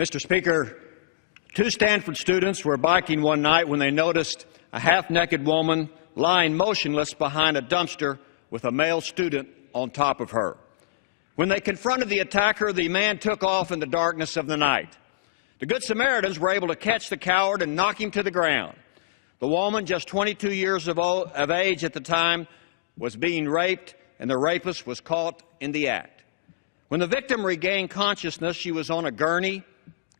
Mr. Speaker, two Stanford students were biking one night when they noticed a half-naked woman lying motionless behind a dumpster with a male student on top of her. When they confronted the attacker, the man took off in the darkness of the night. The Good Samaritans were able to catch the coward and knock him to the ground. The woman, just 22 years of age at the time, was being raped, and the rapist was caught in the act. When the victim regained consciousness, she was on a gurney,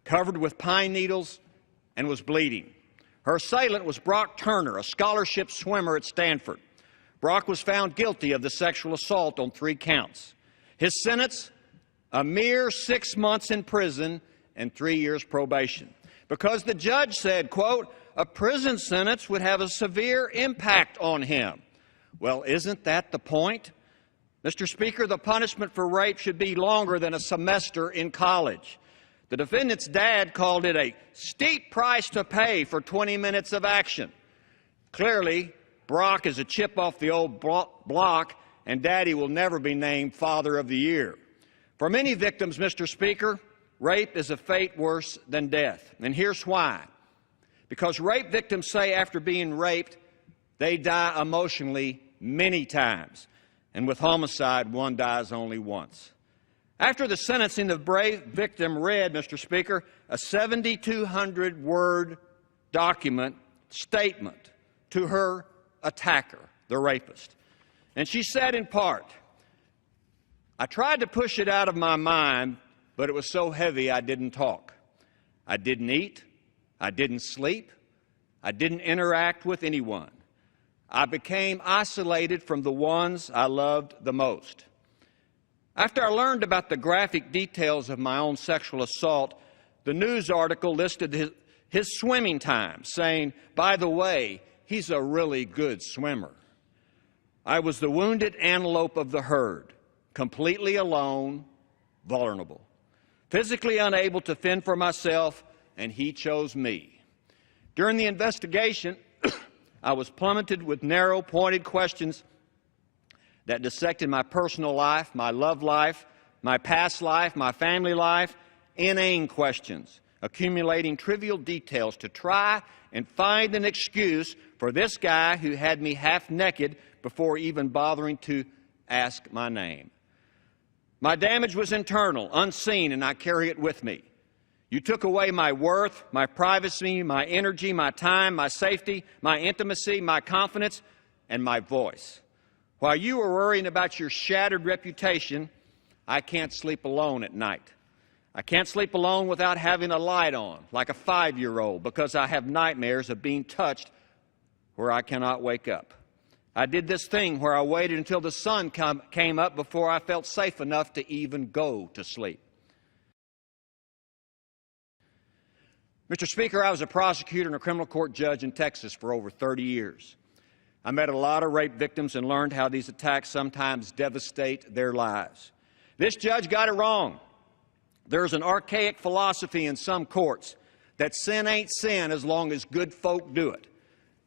covered with pine needles, and was bleeding. Her assailant was Brock Turner, a scholarship swimmer at Stanford. Brock was found guilty of the sexual assault on 3 counts. His sentence, a mere 6 months in prison and 3 years probation, because the judge said, quote, a prison sentence would have a severe impact on him. Well, isn't that the point? Mr. Speaker, the punishment for rape should be longer than a semester in college. The defendant's dad called it a steep price to pay for 20 minutes of action. Clearly, Brock is a chip off the old block, and Daddy will never be named Father of the Year. For many victims, Mr. Speaker, rape is a fate worse than death. And here's why. Because rape victims say after being raped, they die emotionally many times. And with homicide, one dies only once. After the sentencing, the brave victim read, Mr. Speaker, a 7,200-word document statement to her attacker, the rapist. And she said in part, I tried to push it out of my mind, but it was so heavy I didn't talk. I didn't eat. I didn't sleep. I didn't interact with anyone. I became isolated from the ones I loved the most. After I learned about the graphic details of my own sexual assault, the news article listed his swimming time, saying, by the way, he's a really good swimmer. I was the wounded antelope of the herd, completely alone, vulnerable, physically unable to fend for myself, and he chose me. During the investigation, I was plummeted with narrow, pointed questions that dissected my personal life, my love life, my past life, my family life, inane questions, accumulating trivial details to try and find an excuse for this guy who had me half naked before even bothering to ask my name. My damage was internal, unseen, and I carry it with me. You took away my worth, my privacy, my energy, my time, my safety, my intimacy, my confidence, and my voice. While you were worrying about your shattered reputation, I can't sleep alone at night. I can't sleep alone without having a light on, like a 5-year-old, because I have nightmares of being touched where I cannot wake up. I did this thing where I waited until the sun came up before I felt safe enough to even go to sleep. Mr. Speaker, I was a prosecutor and a criminal court judge in Texas for over 30 years. I met a lot of rape victims and learned how these attacks sometimes devastate their lives. This judge got it wrong. There's an archaic philosophy in some courts that sin ain't sin as long as good folk do it.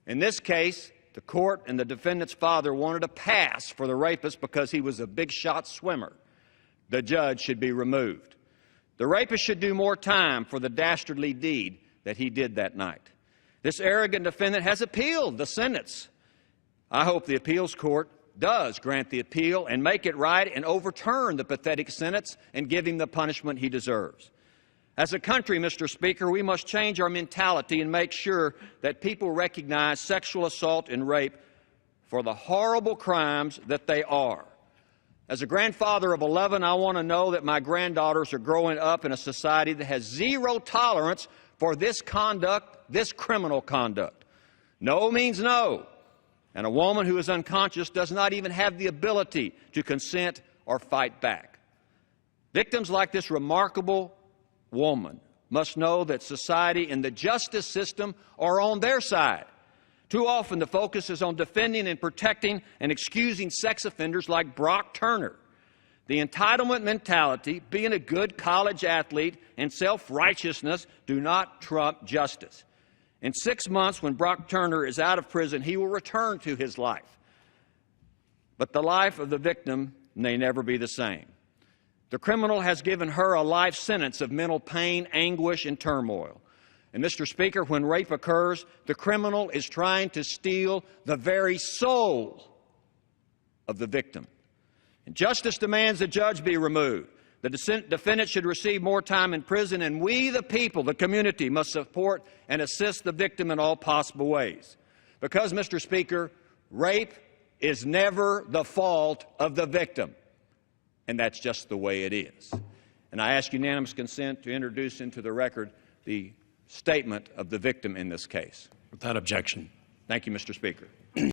In this case, the court and the defendant's father wanted a pass for the rapist because he was a big-shot swimmer. The judge should be removed. The rapist should do more time for the dastardly deed that he did that night. This arrogant defendant has appealed the sentence. I hope the appeals court does grant the appeal and make it right and overturn the pathetic sentence and give him the punishment he deserves. As a country, Mr. Speaker, we must change our mentality and make sure that people recognize sexual assault and rape for the horrible crimes that they are. As a grandfather of 11, I want to know that my granddaughters are growing up in a society that has zero tolerance for this conduct, this criminal conduct. No means no. And a woman who is unconscious does not even have the ability to consent or fight back. Victims like this remarkable woman must know that society and the justice system are on their side. Too often the focus is on defending and protecting and excusing sex offenders like Brock Turner. The entitlement mentality, being a good college athlete, and self-righteousness do not trump justice. In 6 months, when Brock Turner is out of prison, he will return to his life. But the life of the victim may never be the same. The criminal has given her a life sentence of mental pain, anguish, and turmoil. And Mr. Speaker, when rape occurs, the criminal is trying to steal the very soul of the victim. And justice demands the judge be removed. The defendant should receive more time in prison, and we, the people, the community, must support and assist the victim in all possible ways. Because, Mr. Speaker, rape is never the fault of the victim, and that's just the way it is. And I ask unanimous consent to introduce into the record the statement of the victim in this case. Without objection. Thank you, Mr. Speaker.